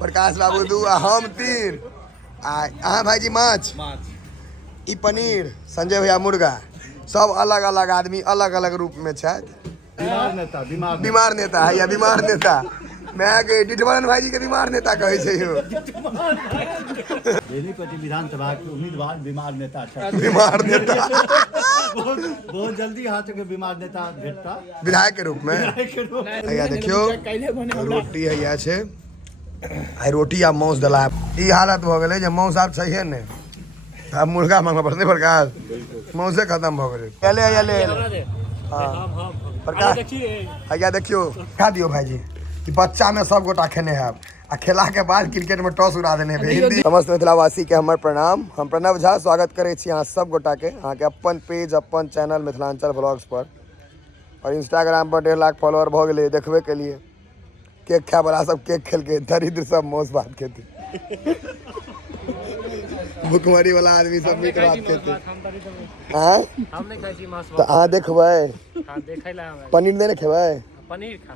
प्रकाश बाबू 2 आ हम 3 आ भाईजी माछ ई पनीर संजय भैया मुर्गा सब अलग अलग आदमी अलग अलग रूप में छथि। बीमार नेता है या बीमार नेता मैं के डिठवारन भाईजी के बीमार नेता कहे छै यो। बेनीपट्टी विधानसभा के उम्मीदवार बीमार नेता छथि। बीमार नेता बहुत जल्दी हाथ के बीमार नेता भेटता विधायक के रूप में। भैया देखियो रोटी हैया छै आई रोटी आ मांस दला ई हालत भ गेलै जे मांस आब छैहे ने अब मुर्गा मांगबा पड़तै प्रकाश मांसे खत्म भ गेलै। ले हां प्रकाश हैया देखियो खा दियो भाईजी कि बच्चा में सब गोटा खेने हैं आ खेला के बाद क्रिकेट में टॉस उड़ा देने हैं हिंदी। समस्त मिथिलावासी के हमर प्रणाम। हम प्रणव झा स्वागत करे छी अहाँ सब गोटा के अहाँ के अपन पेज अपन चैनल मिथिलांचल व्लॉग्स पर और इंस्टाग्राम पर 1.5 लाख फॉलोअर भ गेलै देखबे के लिए केक खाय वाला सब केक खेल के दरिद्र सब मौस भात खेते भुखमरी वाला आदमी सब मीट भात खेते। हां हम नहीं खाई छी मांस तो अहाँ देखबै हां देखै ला पनीर नहीं खेबै पनीर खा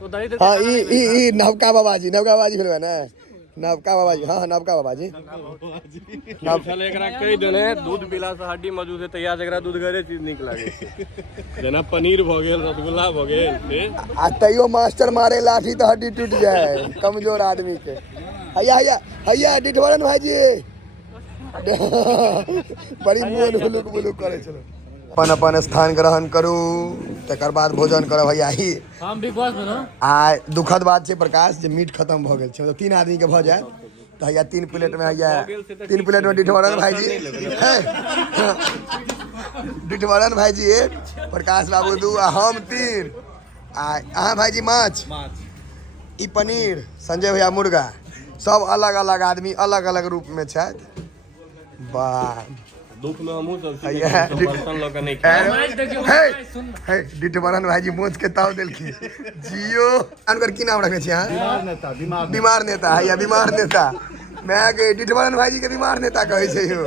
तो दरिद्र। हां ई नवका बाबाजी भेलबे ना नवका बाबाजी। हां नवका बाबाजी नव चल एकरा कहि देने दूध पिला से हड्डी मजबूत है तैयार एकरा दूध घरे चीज निक लागे छै जेना पनीर भ गेल रसगुल्ला भ गेल आ तैयो मास्टर मारे लाठी तो हड्डी टूट जाए कमजोर आदमी के। हैया हैया हैया डिठवरन भाईजी बड़ी मोन हुलुक बुलुक करे छलो। अपन अपन स्थान ग्रहण करू तकर बाद भोजन करब। भैया ही हम बिग बॉस में ना आ दुखद बात छै प्रकाश जे मीट खत्म भ गेल छै मतलब 3 आदमी के भ जाए तो हैया 3 प्लेट में हैया 3 प्लेट में डिठवरन भाईजी डिठवरन भाईजी 1 प्रकाश बाबू 2 आ हम 3 आ अहाँ भाईजी माछ ई पनीर संजय भैया मुर्गा सब अलग अलग आदमी अलग अलग रूप में छथि। वाह दुख में हमहू सब छी बर्तन ल के नहीं हे डिठवरन भाईजी मोच के ताव देलखिन जियो अनकर की नाम रखे छी अहाँ बीमार नेता है या बीमार नेता मैं के डिठवरन भाईजी के बीमार नेता कहे छै यो।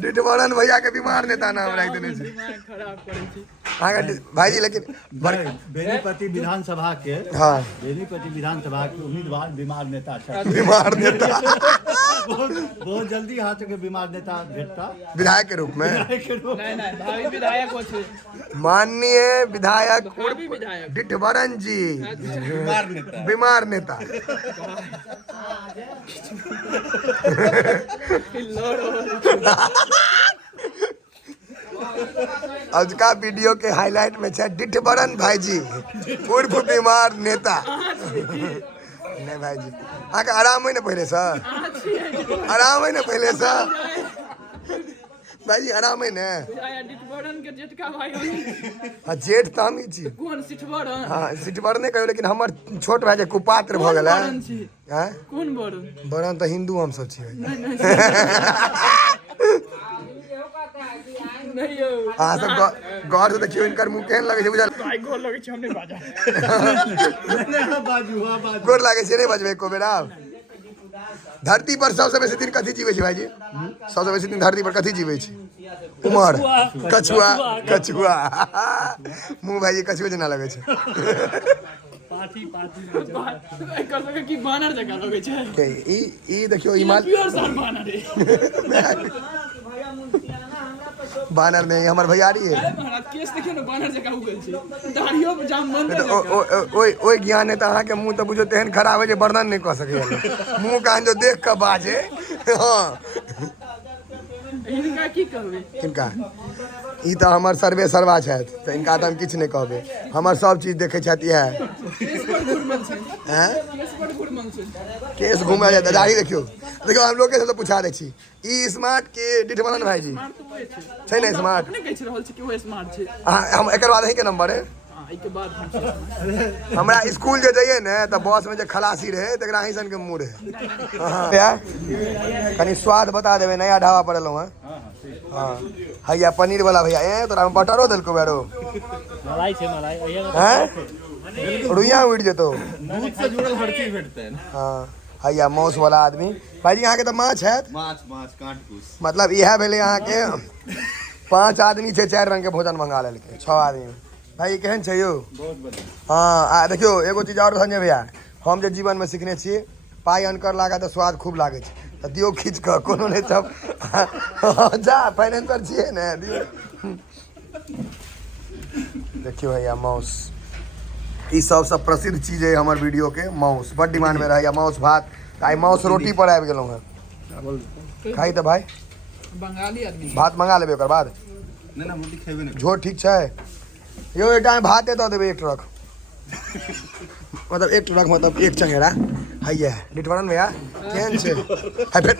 डिठवरन भैया के बीमार नेता नाम राख देने छै खराब करे छी अहाँ भाईजी। लेकिन बेनीपट्टी विधानसभा के हां बेनीपट्टी विधानसभा के उम्मीदवार बीमार नेता छथि। बीमार नेता बहुत जल्दी हाथ के बीमार नेता भेटता विधायक के रूप में। नहीं भावी विधायक हो छै माननीय विधायक डिठवरन जी बीमार नेता आज का वीडियो के हाईलाइट में छै डिठवरन भाईजी उर्फ बीमार नेता। नहीं भाईजी अहाँ के आराम है ना पहले से आराम है ना पहले से भाईजी आराम है ना डिठवरन के जेठका भाई हां जेठ त हम ही छी कोन सिठवरन हां सिठवरन नहीं कहियो लेकिन हमर छोट भाई जे कुपात्र भ गेल है कोन बरन बरन त हिंदू हम सब छी नहीं यो अहाँ सब गौर से देखियो इनकर मुंह केहन लगे छै बुझल भाई गोर लगे छै हम नहीं बाजा बाजू गोर लागे छै नहीं बजबे एको बेरा। धरती पर सबसे बेसी दिन कथी जीवे छै भाईजी सबसे बेसी दिन धरती पर कथी जीवे छै उमर कछुआ कछुआ मुंह भाईजी कछुआ जना लगे छै पाठी एकर लगे की बानर जका लगे छै ई देखियो हिमालय प्योर सर बानर है बानर नहीं हमर भैयारी है महाराज केस देखियो न बानर जका उगल छै दाढ़ियो पे जाम मंदिर ओइ ज्ञान है त अहाँ के मुंह त बुझो तेहन खराब है जे वर्णन नहीं क सके मुंह कान जो देख के बाजे। हां इनका की कहबे किनका ई त हमर सर्वे सर्वा छथि त इनका त हम किछ नहीं कहबे हमर सब चीज देखे छथि इएह हैं केस घुमा जाए दाढ़ी देखियो देखियो हम लोग के से तो पूछा दे छी ई स्मार्ट के डिठवरन भाईजी छै नहीं स्मार्ट नहीं कह रहल छै कि वो स्मार्ट छै हम एकर बाद ही के नंबर है के बाद हमरा स्कूल जे जाइए ने त बस में जे खलासी रहे तकरा ही सन के मुंह रहे। हां कनी स्वाद बता देबे नया ढाबा पर एलो हैं। हां हैया पनीर वाला भैया तोरा में बटरो देलको बेरो मलाई छै मलाई हैं रुइया उड़ जेतो दूध से जुड़ल हर चीज भेटते हैं। हां हैया मौस वाला आदमी भाईजी यहाँ के तो माछ है माछ काट कुछ मतलब यह भेले यहाँ के 5 आदमी छै 4 रंग के भोजन मंगा लेलके 6 आदमी भाई केहन छै यो बहुत बढ़िया। हां आ देखियो एगो चीज और संजय भैया हम जे जीवन में सीखने छी पाई अनकर लागा तो स्वाद खूब लागे छै तो दियो खींच कर कोनो नहीं सब जा फाइनेंसर छिए ने दियो। देखियो भैया माउस ई सबसे प्रसिद्ध चीज है हमार वीडियो के माउस बड़ डिमांड में रहैया माउस भात आई माउस रोटी पर आबि गेलौं है खाई तो भाई बंगाली आदमी भात मंगा लेबे ओकर बाद नहीं ना रोटी खेबे नहीं झोर ठीक छै यो एटा भात दे देबे एक ट्रक मतलब एक ट्रक मतलब एक चंगेरा हैया डिटवरन भैया केहन छै है फेर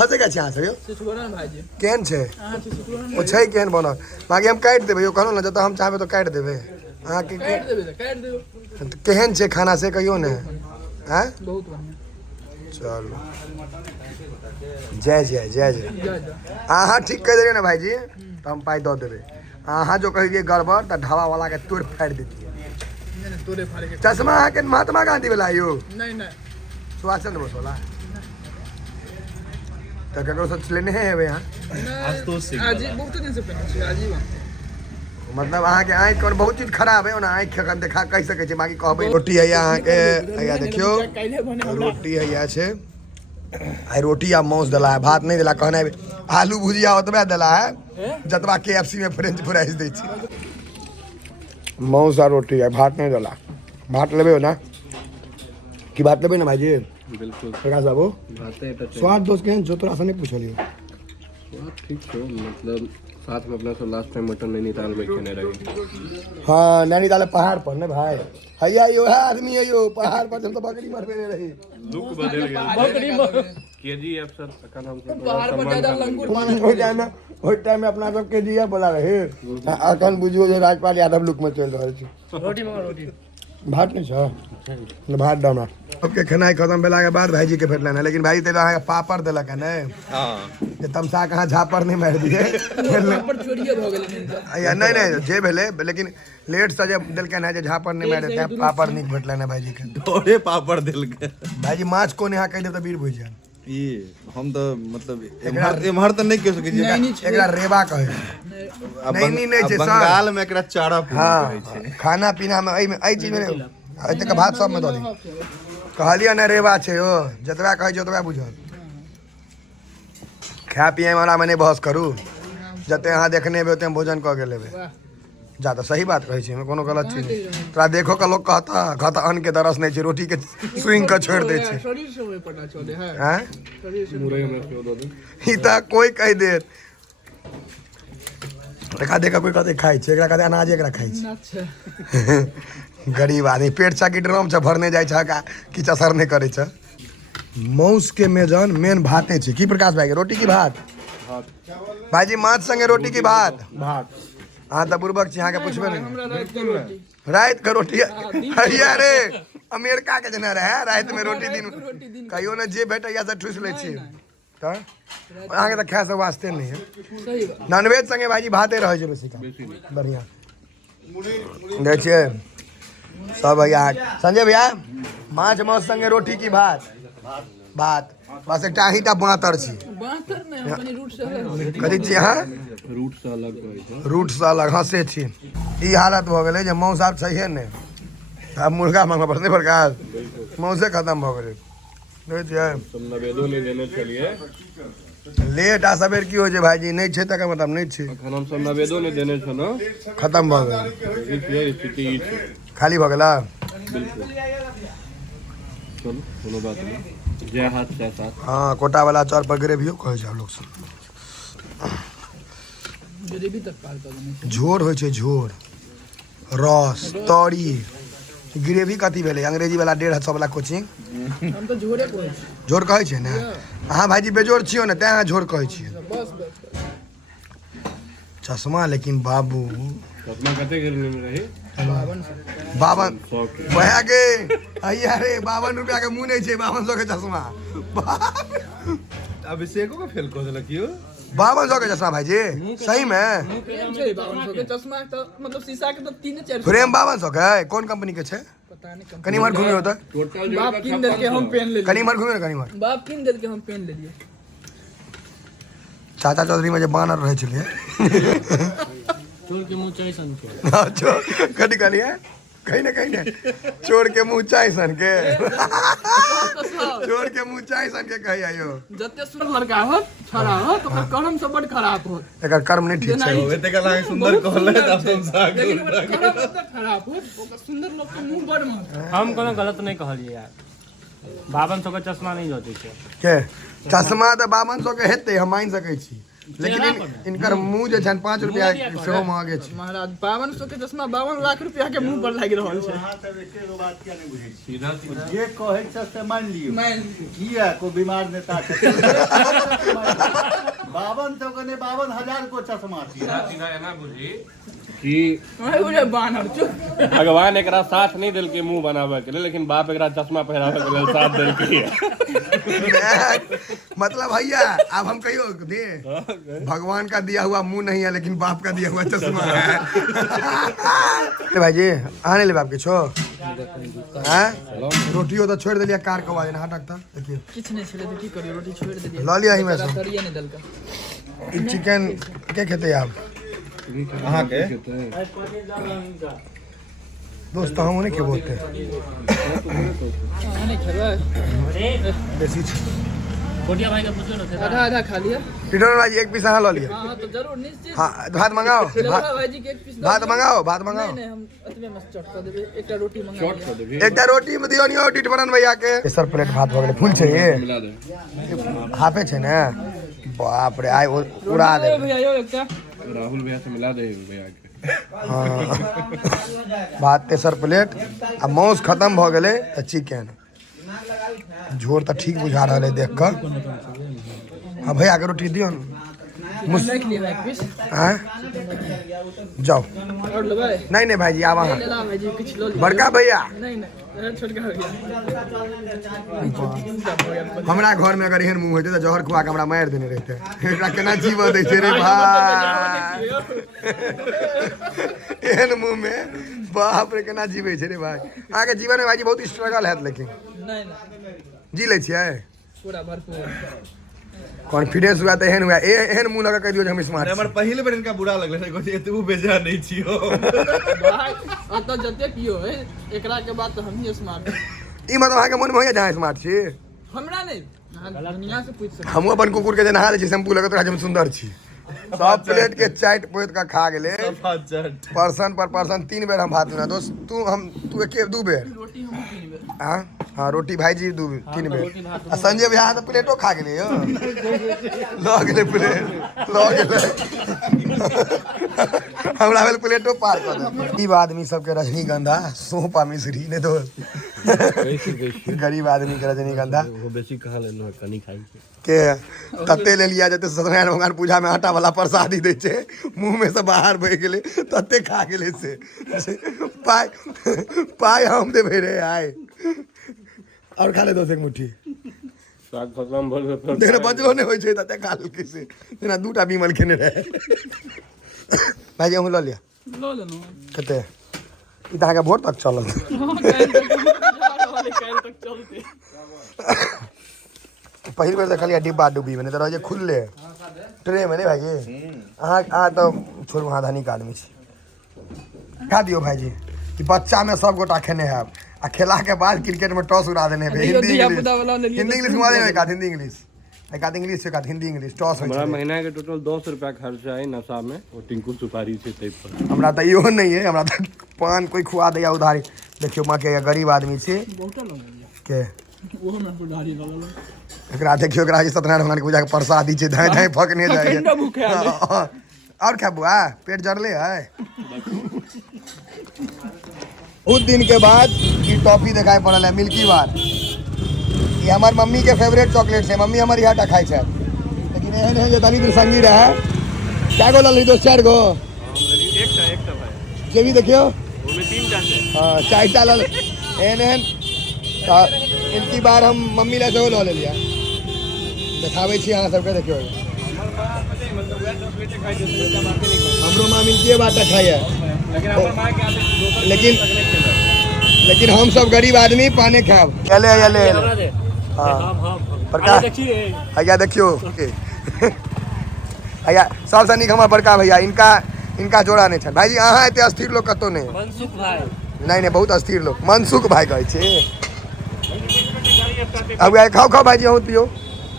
हंसे का छै अहाँ सब यो सिसुरन भाईजी केहन छै अहाँ सिसुरन ओ छै केहन बनल बाकी हम काटि देबै यो कहलहुँ ने जतऽ हम चाहबै तऽ काटि देबै अहाँ के काट देबे केहन छै खाना से कहियो ने हैं बहुत बढ़िया चलो जय जय जय जय जय जय अहाँ ठीक कह देलियै ने भाईजी तो हम पाई दऽ देबै अहाँ जो कहिए गड़बड़ तो ढाबा वाला के तोड़ फाड़ि देतियै नहीं तोरे फाड़े के चश्मा अहाँ के महात्मा गांधी वाला यो नहीं नहीं सुभाष चंद्र बोस वाला तो ककरो से लेने हेबै अहाँ आज बहुत दिन से पहने छी आज ही मतलब अहाँ के आँखि और बहुत चीज खराब है ओना आँखि अखन देखा कहि सकै छी बाकी कहबै रोटी हैया अहाँ के हैया देखियो काइले बने रोटी हैया छै आई रोटी आ माउस देला है भात नहीं देला कहना आलू भुजिया ओतबे देला है जतबा KFC में फ्रेंच फ्राइज दै छी माउस आ रोटी है भात नहीं देला भात लेबे ना की बात लेबे ना भाईजी बिल्कुल प्रकाश बाबू भाते तो स्वाद दोस्त केहन छौ तोरा से नहीं पूछलियो स्वाद ठीक छो मतलब साथ में अपना सब लास्ट टाइम मटन नैनीताल में खेने रही हाँ नैनीताल पहाड़ पर ने भाई हैया यो है आदमी है यो पहाड़ पर हम तो बकरी मरबे नहीं रही लुक बदल गया बकरी KGF सर का नाम से पहाड़ पर ज्यादा लंगूर ओहि टाइम में अपना सब के दिया बोला रहे अखन बुझियो जे राजपाल यादव लुक में चल रहल छै रोटी मंगा रोटी भात नहीं छ भात डालना सबके खेनाई खत्म भेला के बाद भाईजी के भेटलन है लेकिन भाई तेरा अहाँ के पापड़ देलक है ने हां जे तमसा कहाँ झापर नहीं मार दिए पर छोड़िए भ गेलै या नहीं नहीं जे भेले लेकिन लेट से जे देलकन है जे झापर नहीं मार देते पापड़ नहीं भेटलन है भाईजी के थोड़े पापड़ दिल के भाईजी माछ कोन यहाँ कह दे तो वीर भुज जाए ये हम तो मतलब इमहर तो नहीं कह सके छी एकरा रेबा कहे नहीं छै बंगाल में एकरा चारा हाँ खाना पीना में एहि चीज में तक भात सब में दऽ दी कहलिए ना रेबा छै ओ जतबा कहै छै ओतबा बुझल खाए पिए वाला में नहीं बहस करू जते अहाँ देखने हेबै ओते भोजन कऽ के लेबै जा तो सही बात कहै छी कोनो गलत चीज नहीं तोरा देखो का लोग कहता अन्न के दरस नहीं छै रोटी के स्विंग के छोड़ दै छै शरीर से ओए पता चले है हैं शरीर से मुरई में क्यों दो दे ई त कोई कह देत देखा देखा कोई कहते खाइ छै एकरा कहते अनाज एकरा खाइ छै अच्छा गरीब आदमी पेट चाकी ड्रम से भरने जाइ छै का किछ असर नहीं करे छै माउस के मेजन मेन भाते छै की प्रकाश भाई के रोटी की भात भाईजी माछ संगे रोटी की भात भात अहाँ तऽ बुर्बक छी अहाँके पुछबे नहीं हमरा रात के रोटी रात के रोटी हैया रे अमेरिका के जेना रहे रात में रोटी दिन कहियो ने जे भेटैया से ठूस लै छी तऽ अहाँके तऽ खाए से वास्ते नहीं है सही बात नॉनवेज संगे भाईजी भाते रहे छै बेसी का बढ़िया देख छियै सब भैया संजय भैया माछ माउस संगे रोटी की भात भात बस एकटा अहींटा बाँतर छी बातर में हम कनी रूट से अलग कथी छी अहाँ रूट से अलग कहै छै रूट से अलग हंसे छी ई हालत भऽ गेलै जे माउस आब छैहे ने आब मुर्गा मंगबऽ पड़तै प्रकाश माउसे खत्म भऽ गेलै देख छियै सब नवेदो नहीं देने चलिए लेट आ सबेर की होइ छै भाईजी नहीं छै तकर मतलब नहीं छै अखन हम सब नवेदो नहीं देने छ न खत्म भऽ गेलै ई छै स्थिति ई छै खाली भऽ गेला बिल्कुल चलो कोनो बात नहीं जय हाथ जय साथ हाँ कोटा वाला चाउर पर ग्रेवियो कहै छै लोग सब ग्रेवी तक पार कर देने झोर होइ छै झोर रस तरी ग्रेवी कथी भेलै अंग्रेजी वाला 150 वाला कोचिंग हम तो झोरे कहै छी झोर कहै छै ने अहाँ भाईजी बेजोर छियो ने तें अहाँ झोर कहै छियै बस बस चश्मा लेकिन बाबू सपना कते गिरने में रही 52 100 के वह के हैया रे 52 रुपया के मुंह नहीं छै 5200 के चश्मा अभिषेको को फेल कर देलक यो 5200 के चश्मा भाईजी सही में फ्रेम छै 5200 के चश्मा तो मतलब शीशा के तो 3-4 फ्रेम 5200 के कौन कंपनी के छै पता नहीं कनी मार घूमे होता टोटल जो बाप किन देल के हम पेन ले कनी मार घूमे कनी मार बाप किन देल के हम पेन ले लिए चाचा चौधरी में जे बानर रहे छलिए चोर के मुंह चाहिए सन के अच्छा कथी कहलिए कहीं ना छोड़ के मुँह चाय सन के छोड़ के मुँह चाय सन के कही आयो जते सुंदर लड़का हो छड़ा हो तो ओकर कर्म सब बड़ खराब हो एकर कर्म नहीं ठीक छै होवे ते कला सुंदर कहले त अपन साग लेकिन ओकर कर्म सब खराब हो ओकर सुंदर लोग के मुंह बड़ मार हम कोनो गलत नहीं कहलिए यार 5200 के चश्मा नहीं जोते छै के चश्मा तऽ 5200 के हेतै हम मान सकै छी लेकिन इनकर मुंह जे छन 5 रुपया सेहो महगे छै महाराज 5200 के चश्मा 52 लाख रुपया के मुंह पर लागि रहल छै हां तब एके गो बात किया नहीं बुझै छी जे कहै छ से मान लियो मान किया को बीमार नेता छै 5200 के ने 52000 को चश्मा छी सीधा एना बुझी कि ओरे बानर चुप भगवान एकरा साथ नहीं दिल के मुंह बनावे के लिए लेकिन बाप एकरा चश्मा पहरावे के लिए साथ दिल के मतलब भैया अब हम कहियो दे भगवान का दिया हुआ मुंह नहीं है लेकिन बाप का दिया हुआ चश्मा है भाई जी आने ले बाप के छो हैं रोटियो तो छोड़ दिलिया कार को आवाज ना हटकता देखिए किछ नहीं छले तो की करियो रोटी छोड़ देलिए ला लिया ही में से करिए नहीं दल का ई चिकन क्या खेते आप अहाँ के दोस्त हम नहीं के बोलते नहीं खेबै देसी कोटिया भाई के पूछो ना आधा आधा खा लिया टिटोर भाई एक पीस हाँ ला लिया हां तो जरूर निश्चित हाँ भात मंगाओ लगा भाई जी के एक पीस भात मंगाओ नहीं नहीं हम अतबे में चट कर देबे एकटा रोटी मंगा चट कर देबे एक रोटी में दियो नहीं टिट बनन भैया के सर प्लेट भात हो गेले फुल छै ये मिला दे हाफे छै ने बाप रे आइ उड़ा दे भैया यो एकटा राहुल भैया से मिला दे भैया के हाँ भात तेसर प्लेट आ मांस खत्म भ गेले त चिकन झोर त ठीक बुझा रहले देख कर हाँ भैया के रोटी दियो न देख लिया एक पीस हैं जाओ और लेबै नहीं नहीं भाई जी आवा ले ला भाई जी कुछ लो बड़का भैया नहीं नहीं छोटका भैया हमरा घर में अगर एहन मुंह होते तो जहर खुआ के हमरा मार देने रहते एकरा केना जीव दै छै रे भाई एहन मुंह में बाप रे केना जीवे छै रे भाई आगे जीवन में भाई बहुत स्ट्रगल हैत लेकिन नहीं नहीं जी ले छियै पूरा भरपूर कॉन्फिडेंस हुआ तो एहन हुआ एहन मुंह लगा कह दियो जे हम स्मार्ट हमर पहले बेर इनका बुरा लगले है कहै एतबो बेजा नहीं छियो भाई अत जते कियो है एकरा के बाद तो हम ही स्मार्ट ई मतलब अहाँ के मन में होइए जहाँ स्मार्ट छी हमरा नहीं दुनिया से पूछ सकते हमहूँ अपन कुकुर के जे नहा लै छी शैम्पू लगे तो हम सुंदर छी सब प्लेट के चाट पोत का खा गेले पर्सन पर पर्सन 3 बेर हम भात ना दोस्त तू एक 2 बेर रोटी हम 3 बेर हाँ हाँ रोटी भाई जी 2-3 बेर आ संजय भैया तो प्लेटो खा गेले यो ल गेले प्लेट ल गेले हमरा भेल प्लेटो पार कर दे गरीब आदमी सबके रजनीगंधा सोपा मिश्री ने दोस्त गरीब आदमी के रजनीगंधा वो बेसी कहा लेनो कनी खाई के तत्ते ले लिया जते सत्यनारायण भगवान पूजा में आटा वाला प्रसादी दै छै मुंह में से बाहर बह गेले तत्ते खा गेले से पाय हम देबे रे आय और खा ले दोस्त एक मुट्ठी साग खत्म भल देखने बचलो नहीं होय छै तत्ते खा ले कैसे तेना दूटा बीमल खेने रहे भाई हम ल लिया लो लेनो कते ई त आगे भोर तक चलल काल तक चलते पहिल बेर देखलिए डिब्बा डुब्बी में तो रहे खुलले ट्रे में नहीं भाई जी अहाँ तो छोड़ू अहाँ धनिक आदमी छी खा दियो भाई जी कि बच्चा में सब गोटा खेने हैं आ खेला के बाद क्रिकेट में टॉस उड़ा देने हैं हिंदी इंग्लिश घुमा देने एक हिंदी इंग्लिश से हिंदी इंग्लिश टॉस होय हमारा छै महीना के टोटल 10 रुपया खर्चा है नशा में और टिंकू सुपारी से तै पर हमरा त इहो नहीं है हमरा त पान कोई खुआ दैया उधारी देखियो मां के गरीब आदमी छी के वो में बुढ़ारी लगल एकरा देखियो एकरा जे सत्यनारायण भगवान के पूजा के प्रसादी छै धाय धाय फकने जाय ठंडा भूखे आले और क्या बुआ पेट जरले है बहुत दिन के बाद ये टॉफी दिखाई पड़ल है मिल्की बार ये हमार मम्मी के फेवरेट चॉकलेट है मम्मी हमारी यहाँ खाई है लेकिन एहन है जो दलित संगी रहे क्या गो लली दोस्त 4 गो एक भाई जे भी देखियो ओमे 3 चाटे हाँ 4टा लल एहन इनकी बार हम मम्मी ले से लो ले लिया दिखावे छी अहाँ सबके देखियो हमरो माँ मिल्की बाटा खाई है लेकिन हम सब गरीब आदमी पाने खाब ले प्रकाश भैया देखियो भैया सबसे निक हमार बड़का भैया इनका जोड़ा नहीं छन भाई जी अहाँ एते अस्थिर लोग कतो नहीं मनसुख भाई नहीं नहीं बहुत अस्थिर लोग मनसुख भाई कहै छै अब खाओ खाओ भाईजी अहूँ पियो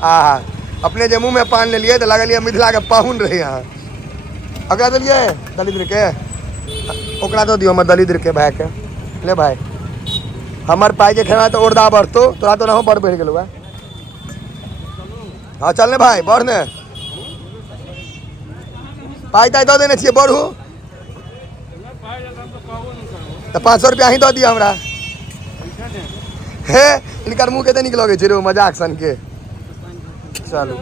हाँ अपने जे मुँह में पान ले लिए तो लगलिए मिथिला के पाहुन रहे यहाँ अगला दिलिए दलिद्र के ओकरा तो दियो हमर दलिद्र के भाई के ले भाई हमर पाई के खेना तो ओरदा बढ़तो तोरा तो ना बढ़ गेलो बा हाँ चल ने भाई बढ़ ने पाई ताई दो देने छिए बढ़ू तो 500 रुपया ही दो दिया हमरा हे इनकर मुँह के तो निकलोगे मजाक सन के चलो